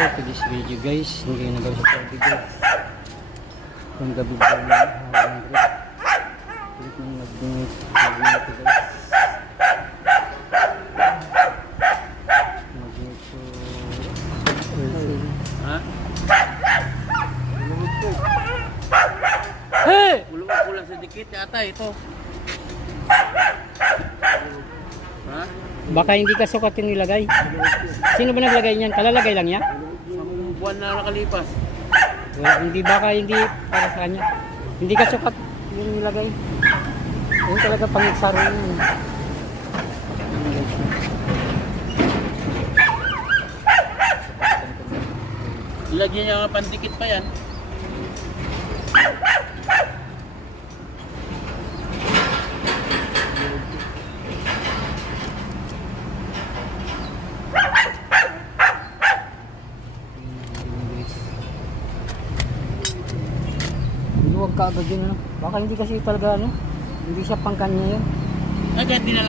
for today's video guys. Hindi ko nagawa sa video. Yung gabi ba na hawang grip. Kulit nang mag-donate ito guys. Mag-donate to Earthing. Ha? Hey! Ulong ko lang sa dikit yata ito. Ha? Baka hindi ka sukatin nilagay. Sino ba naglagay niyan? Kalalagay lang niya? Ang buwan na nakalipas. Hindi baka hindi para sa kanya. Hindi ka sukat yung nilagay. Yun talaga pangiksaro yun. Ilagyan niya nga pandikit pa yan. Huwag ka agad yun, ano? Baka hindi kasi talaga, ano? Hindi siya pang kanya yun. Ay, kahit